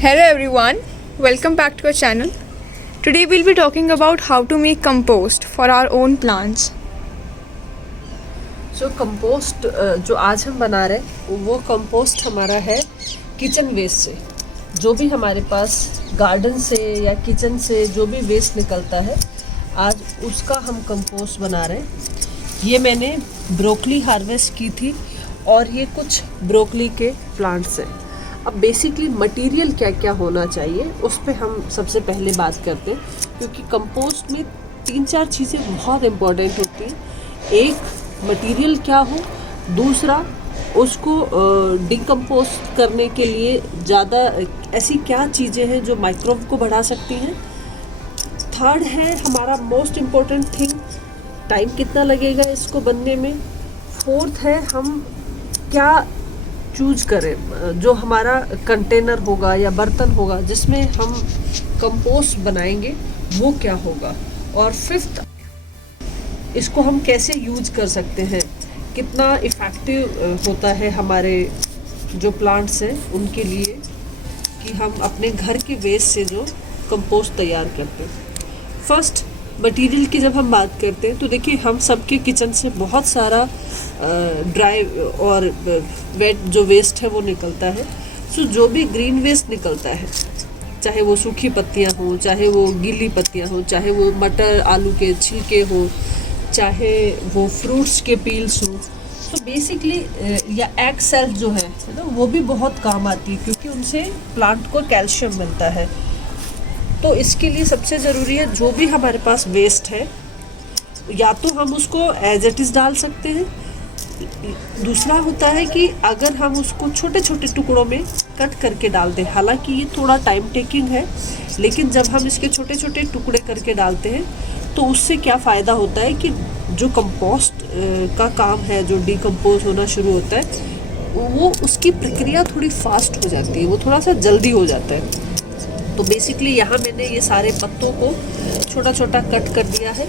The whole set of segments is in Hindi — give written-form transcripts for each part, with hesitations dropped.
Hello everyone, welcome back to our channel. Today we'll be talking about how to make compost for our own plants. जो कंपोस्ट जो आज हम बना रहे हैं वो कंपोस्ट हमारा है किचन वेस्ट से। जो भी हमारे पास गार्डन से या किचन से जो भी वेस्ट निकलता है आज उसका हम कंपोस्ट बना रहे हैं। ये मैंने ब्रोकली हार्वेस्ट की थी और ये कुछ ब्रोकली के प्लांट्स हैं। अब बेसिकली मटेरियल क्या क्या होना चाहिए उस पर हम सबसे पहले बात करते हैं, क्योंकि कंपोस्ट में 3-4 चीज़ें बहुत इम्पॉर्टेंट होती हैं। एक मटेरियल क्या हो, दूसरा उसको डिकम्पोस्ट करने के लिए ज़्यादा ऐसी क्या चीज़ें हैं जो माइक्रोव को बढ़ा सकती हैं। थर्ड है हमारा मोस्ट इम्पॉर्टेंट थिंग, टाइम कितना लगेगा इसको बनने में। फोर्थ है हम क्या चूज करें, जो हमारा कंटेनर होगा या बर्तन होगा जिसमें हम कंपोस्ट बनाएंगे वो क्या होगा। और फिफ्थ, इसको हम कैसे यूज कर सकते हैं, कितना इफ़ेक्टिव होता है हमारे जो प्लांट्स हैं उनके लिए कि हम अपने घर के वेस्ट से जो कंपोस्ट तैयार करते हैं। फर्स्ट मटेरियल की जब हम बात करते हैं तो देखिए हम सबके किचन से बहुत सारा ड्राई और वेट जो वेस्ट है वो निकलता है। सो जो भी ग्रीन वेस्ट निकलता है, चाहे वो सूखी पत्तियां हो, चाहे वो गीली पत्तियां हो, चाहे वो मटर आलू के छिलके हो, चाहे वो फ्रूट्स के पील्स हो, तो बेसिकली या एग सेल्स जो है ना वो भी बहुत काम आती है क्योंकि उनसे प्लांट को कैल्शियम मिलता है। तो इसके लिए सबसे ज़रूरी है जो भी हमारे पास वेस्ट है या तो हम उसको एज इट इज़ डाल सकते हैं। दूसरा होता है कि अगर हम उसको छोटे छोटे टुकड़ों में कट करके डाल दें, हालांकि ये थोड़ा टाइम टेकिंग है, लेकिन जब हम इसके छोटे छोटे टुकड़े करके डालते हैं तो उससे क्या फ़ायदा होता है कि जो कंपोस्ट का काम है, जो डिकम्पोज होना शुरू होता है, वो उसकी प्रक्रिया थोड़ी फास्ट हो जाती है, वो थोड़ा सा जल्दी हो जाता है। तो बेसिकली यहाँ मैंने ये सारे पत्तों को छोटा छोटा कट कर दिया है।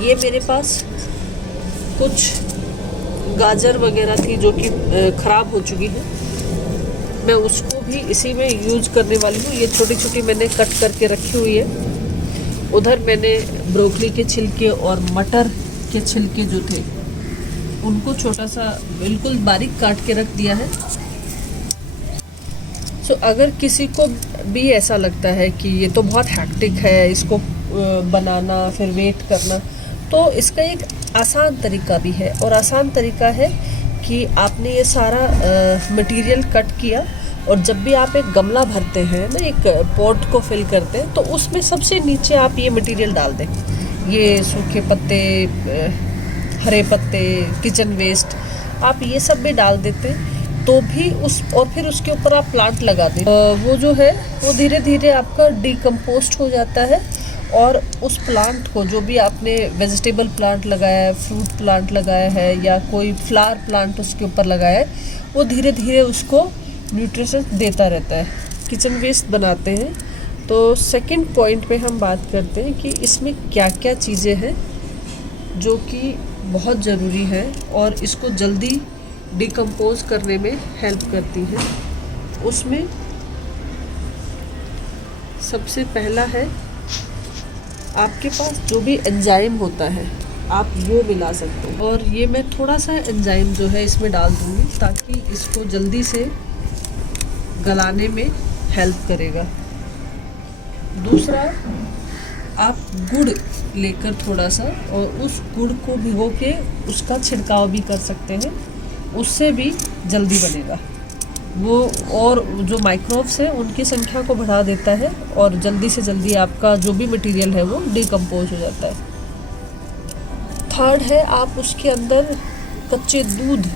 ये मेरे पास कुछ गाजर वगैरह थी जो कि ख़राब हो चुकी है, मैं उसको भी इसी में यूज करने वाली हूँ। ये छोटी छोटी मैंने कट करके रखी हुई है। उधर मैंने ब्रोकली के छिलके और मटर के छिलके जो थे उनको छोटा सा बिल्कुल बारीक काट के रख दिया है। सो अगर किसी को भी ऐसा लगता है कि ये तो बहुत हैक्टिक है, इसको बनाना फिर वेट करना, तो इसका एक आसान तरीका भी है। और आसान तरीका है कि आपने ये सारा मटेरियल कट किया और जब भी आप एक गमला भरते हैं ना, एक पॉट को फिल करते हैं, तो उसमें सबसे नीचे आप ये मटेरियल डाल दें। ये सूखे पत्ते, हरे पत्ते, किचन वेस्ट, आप ये सब भी डाल देते हैं तो भी और फिर उसके ऊपर आप प्लांट लगा दें, वो जो है वो धीरे धीरे आपका डिकम्पोस्ट हो जाता है। और उस प्लांट को, जो भी आपने वेजिटेबल प्लांट लगाया है, फ्रूट प्लांट लगाया है या कोई फ्लावर प्लांट उसके ऊपर लगाया है, वो धीरे धीरे उसको न्यूट्रिशंस देता रहता है। किचन वेस्ट बनाते हैं तो सेकंड पॉइंट पे हम बात करते हैं कि इसमें क्या क्या चीज़ें हैं जो कि बहुत ज़रूरी है और इसको जल्दी डिकम्पोज करने में हेल्प करती है। उसमें सबसे पहला है आपके पास जो भी एंजाइम होता है आप वो मिला सकते हो, और ये मैं थोड़ा सा एंजाइम जो है इसमें डाल दूँगी ताकि इसको जल्दी से गलाने में हेल्प करेगा। दूसरा, आप गुड़ लेकर थोड़ा सा और उस गुड़ को भिगो के उसका छिड़काव भी कर सकते हैं, उससे भी जल्दी बनेगा वो। और जो माइक्रोब्स हैं उनकी संख्या को बढ़ा देता है और जल्दी से जल्दी आपका जो भी मटेरियल है वो डिकम्पोज हो जाता है। थर्ड है आप उसके अंदर कच्चे दूध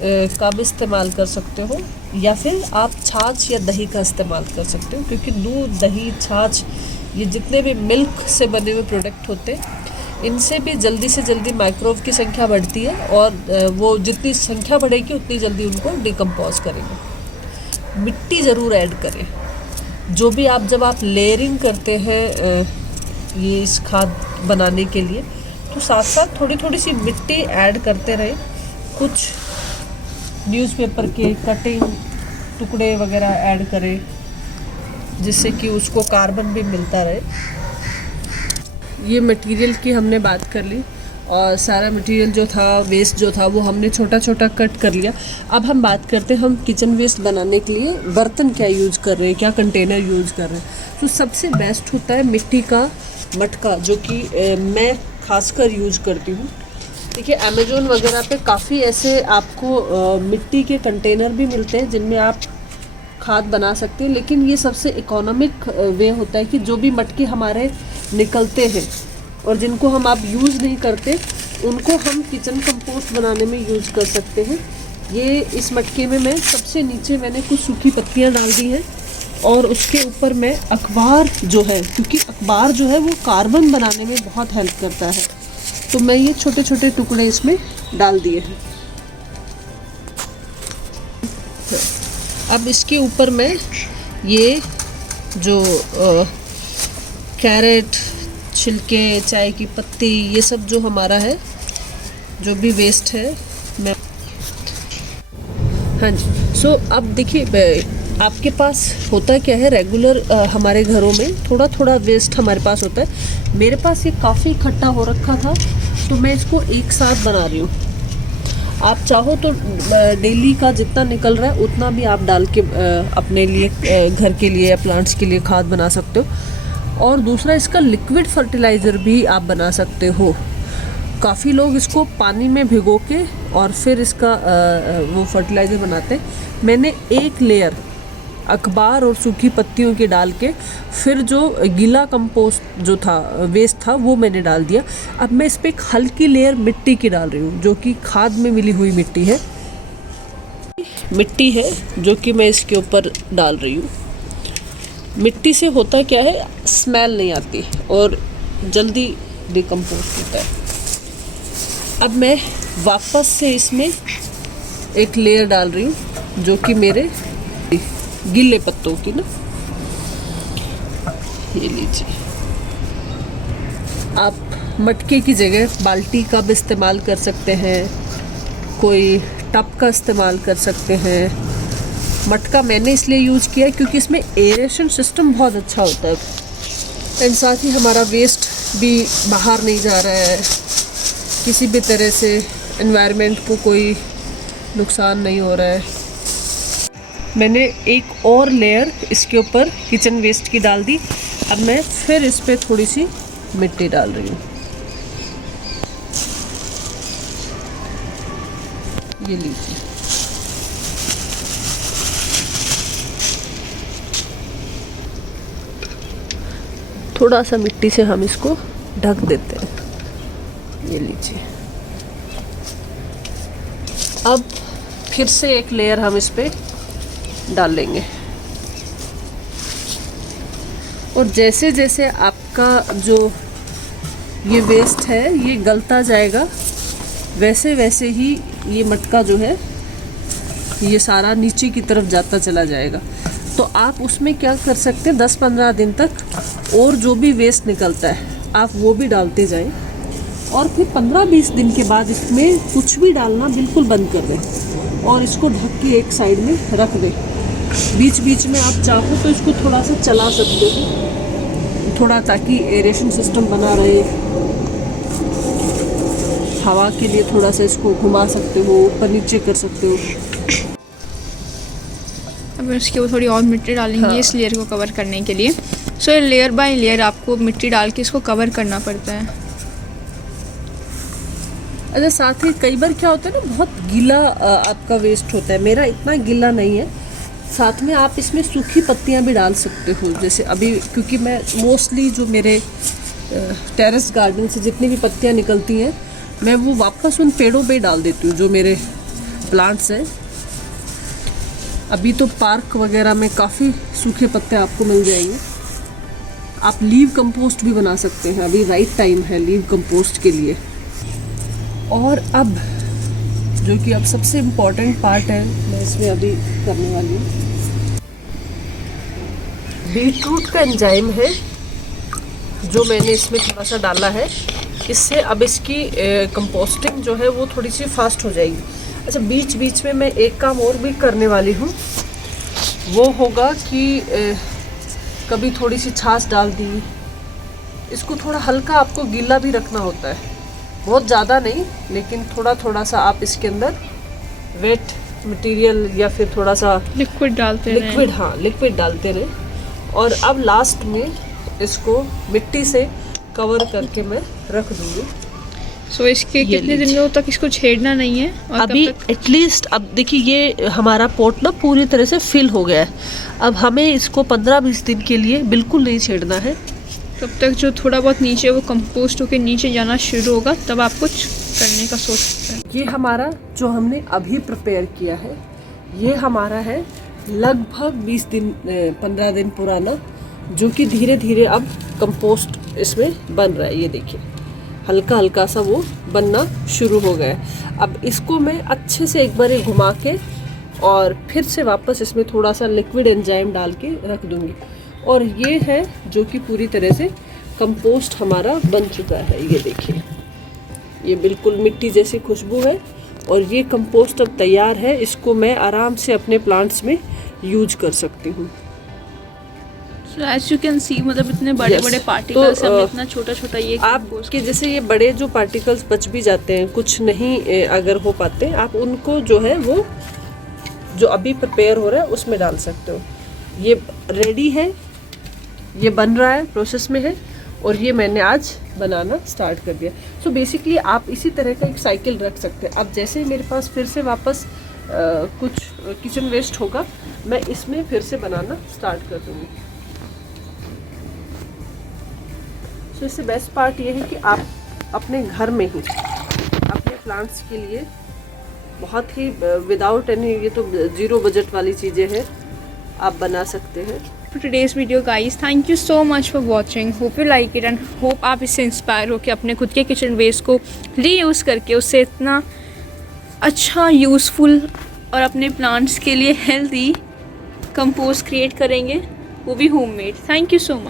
का भी इस्तेमाल कर सकते हो या फिर आप छाछ या दही का इस्तेमाल कर सकते हो, क्योंकि दूध, दही, छाछ, ये जितने भी मिल्क से बने हुए प्रोडक्ट होते हैं इनसे भी जल्दी से जल्दी माइक्रोव की संख्या बढ़ती है और वो जितनी संख्या बढ़ेगी उतनी जल्दी उनको डिकम्पोज करेंगे। मिट्टी ज़रूर ऐड करें। जो भी आप जब आप लेयरिंग करते हैं ये इस खाद बनाने के लिए, तो साथ साथ थोड़ी थोड़ी सी मिट्टी ऐड करते रहें। कुछ न्यूज़पेपर के कटिंग टुकड़े वगैरह ऐड करें जिससे कि उसको कार्बन भी मिलता रहे। ये मटेरियल की हमने बात कर ली और सारा मटेरियल जो था, वेस्ट जो था, वो हमने छोटा छोटा कट कर लिया। अब हम बात करते हैं हम किचन वेस्ट बनाने के लिए बर्तन क्या यूज़ कर रहे हैं, क्या कंटेनर यूज़ कर रहे हैं। तो सबसे बेस्ट होता है मिट्टी का मटका, जो कि मैं खासकर यूज़ करती हूँ। देखिए अमेज़ोन वगैरह पे काफ़ी ऐसे आपको मिट्टी के कंटेनर भी मिलते हैं जिनमें आप खाद बना सकते हैं, लेकिन ये सबसे इकोनॉमिक वे होता है कि जो भी मटके हमारे निकलते हैं और जिनको हम आप यूज़ नहीं करते, उनको हम किचन कंपोस्ट बनाने में यूज़ कर सकते हैं। ये इस मटके में मैं सबसे नीचे मैंने कुछ सूखी पत्तियां डाल दी हैं और उसके ऊपर मैं अखबार जो है, क्योंकि अखबार जो है वो कार्बन बनाने में बहुत हेल्प करता है, तो मैं ये छोटे छोटे टुकड़े इसमें डाल दिए हैं। अब इसके ऊपर मैं ये जो कैरेट, छिलके, चाय की पत्ती, ये सब जो हमारा है, जो भी वेस्ट है, मैं हाँ जी। सो अब देखिए आपके पास होता क्या है, रेगुलर हमारे घरों में थोड़ा थोड़ा वेस्ट हमारे पास होता है। मेरे पास ये काफ़ी इकट्ठा हो रखा था, तो मैं इसको एक साथ बना रही हूँ। आप चाहो तो डेली का जितना निकल रहा है उतना भी आप डाल के अपने लिए, घर के लिए या प्लांट्स के लिए खाद बना सकते हो। और दूसरा, इसका लिक्विड फर्टिलाइज़र भी आप बना सकते हो। काफ़ी लोग इसको पानी में भिगो के और फिर इसका वो फर्टिलाइज़र बनाते हैं। मैंने एक लेयर अखबार और सूखी पत्तियों के डाल के फिर जो गीला कंपोस्ट जो था, वेस्ट था, वो मैंने डाल दिया। अब मैं इस पर एक हल्की लेयर मिट्टी की डाल रही हूँ, जो कि खाद में मिली हुई मिट्टी है जो कि मैं इसके ऊपर डाल रही हूँ। मिट्टी से होता क्या है, स्मेल नहीं आती और जल्दी डिकम्पोस्ट होता है। अब मैं वापस से इसमें एक लेयर डाल रही हूँ, जो कि मेरे गीले पत्तों की ना, ये लीजिए। आप मटके की जगह बाल्टी का भी इस्तेमाल कर सकते हैं, कोई टब का इस्तेमाल कर सकते हैं। मटका मैंने इसलिए यूज़ किया क्योंकि इसमें एरेशन सिस्टम बहुत अच्छा होता है एंड साथ ही हमारा वेस्ट भी बाहर नहीं जा रहा है, किसी भी तरह से एनवायरनमेंट को कोई नुकसान नहीं हो रहा है। मैंने एक और लेयर इसके ऊपर किचन वेस्ट की डाल दी। अब मैं फिर इस पर थोड़ी सी मिट्टी डाल रही हूँ, ये लीजिए। थोड़ा सा मिट्टी से हम इसको ढक देते हैं, ये लीजिए। अब फिर से एक लेयर हम इस पे डाल लेंगे और जैसे जैसे आपका जो ये वेस्ट है ये गलता जाएगा, वैसे वैसे ही ये मटका जो है ये सारा नीचे की तरफ जाता चला जाएगा। तो आप उसमें क्या कर सकते हैं, 10-15 दिन तक और जो भी वेस्ट निकलता है आप वो भी डालते जाएं और फिर 15-20 दिन के बाद इसमें कुछ भी डालना बिल्कुल बंद कर दें और इसको ढक के एक साइड में रख दें। बीच बीच में आप चाहो तो इसको थोड़ा सा चला सकते हो, थोड़ा, ताकि एरेशन सिस्टम बना रहे। हवा के लिए थोड़ा सा इसको घुमा सकते हो, ऊपर नीचे कर सकते हो। अब इसके ऊपर थोड़ी और मिट्टी डालेंगे हाँ। इस लेयर को कवर करने के लिए। सो ये लेयर बाय लेयर आपको मिट्टी डाल के इसको कवर करना पड़ता है। अच्छा, साथ ही कई बार क्या होता है ना, बहुत गीला आपका वेस्ट होता है, मेरा इतना गीला नहीं है। साथ में आप इसमें सूखी पत्तियां भी डाल सकते हो, जैसे अभी क्योंकि मैं मोस्टली जो मेरे टेरेस गार्डन से जितनी भी पत्तियां निकलती हैं मैं वो वापस उन पेड़ों पे डाल देती हूँ जो मेरे प्लांट्स हैं। अभी तो पार्क वगैरह में काफ़ी सूखे पत्ते आपको मिल जाएंगे। आप लीव कंपोस्ट भी बना सकते हैं, अभी राइट टाइम है लीव कंपोस्ट के लिए। और अब जो कि अब सबसे इम्पॉर्टेंट पार्ट है, मैं इसमें अभी करने वाली हूँ, बीटरूट का एंजाइम है जो मैंने इसमें थोड़ा सा डाला है। इससे अब इसकी कंपोस्टिंग जो है वो थोड़ी सी फास्ट हो जाएगी। अच्छा, बीच बीच में मैं एक काम और भी करने वाली हूँ, वो होगा कि कभी थोड़ी सी छाछ डाल दी। इसको थोड़ा हल्का आपको गीला भी रखना होता है, बहुत ज़्यादा नहीं, लेकिन थोड़ा थोड़ा सा आप इसके अंदर वेट मटेरियल या फिर थोड़ा सा लिक्विड डालते हैं। लिक्विड, हाँ लिक्विड डालते रहे। और अब लास्ट में इसको मिट्टी से कवर करके मैं रख दूँगी। सो इसके कितने दिनों तक इसको छेड़ना नहीं है? और अभी एटलीस्ट अब देखिए ये हमारा पॉट ना पूरी तरह से फिल हो गया है। अब हमें इसको 15-20 दिन के लिए बिल्कुल नहीं छेड़ना है। तब तक जो थोड़ा बहुत नीचे वो कंपोस्ट होके नीचे जाना शुरू होगा, तब आप कुछ करने का सोच सकते हैं। ये हमारा जो हमने अभी प्रिपेयर किया है, ये हमारा है लगभग 15 दिन पुराना, जो कि धीरे धीरे अब कंपोस्ट इसमें बन रहा है। ये देखिए हल्का हल्का सा वो बनना शुरू हो गया है। अब इसको मैं अच्छे से एक बार घुमा के और फिर से वापस इसमें थोड़ा सा लिक्विड एंजाइम डाल के रख दूँगी। और ये है जो कि पूरी तरह से कंपोस्ट हमारा बन चुका है। ये देखिए ये बिल्कुल मिट्टी जैसी खुशबू है और ये कंपोस्ट अब तैयार है। इसको मैं आराम से अपने प्लांट्स में यूज कर सकती हूँ। एज यू कैन सी, मतलब इतने बड़े बड़े पार्टिकल्स हैं, इतना छोटा छोटा ये आपके जैसे ये बड़े जो पार्टिकल्स बच भी जाते हैं, कुछ नहीं अगर हो पाते, आप उनको जो है वो जो अभी प्रिपेयर हो रहा है उसमें डाल सकते हो। ये रेडी है, ये बन रहा है, प्रोसेस में है, और ये मैंने आज बनाना स्टार्ट कर दिया। सो बेसिकली आप इसी तरह का एक साइकिल रख सकते हैं। अब जैसे मेरे पास फिर से वापस कुछ किचन वेस्ट होगा, मैं इसमें फिर से बनाना स्टार्ट कर दूँगी। तो इससे बेस्ट पार्ट ये है कि आप अपने घर में ही अपने प्लांट्स के लिए बहुत ही विदाउट एनी, ये तो 0 बजट वाली चीज़ें हैं, आप बना सकते हैं। For today's video guys, thank you so much for watching. Hope you like it and hope आप इससे इंस्पायर हो कि अपने खुद के किचन वेस्ट को रीयूज़ करके उससे इतना अच्छा यूज़फुल और अपने प्लांट्स के लिए हेल्दी कंपोस्ट क्रिएट करेंगे, वो भी homemade. Thank you so much.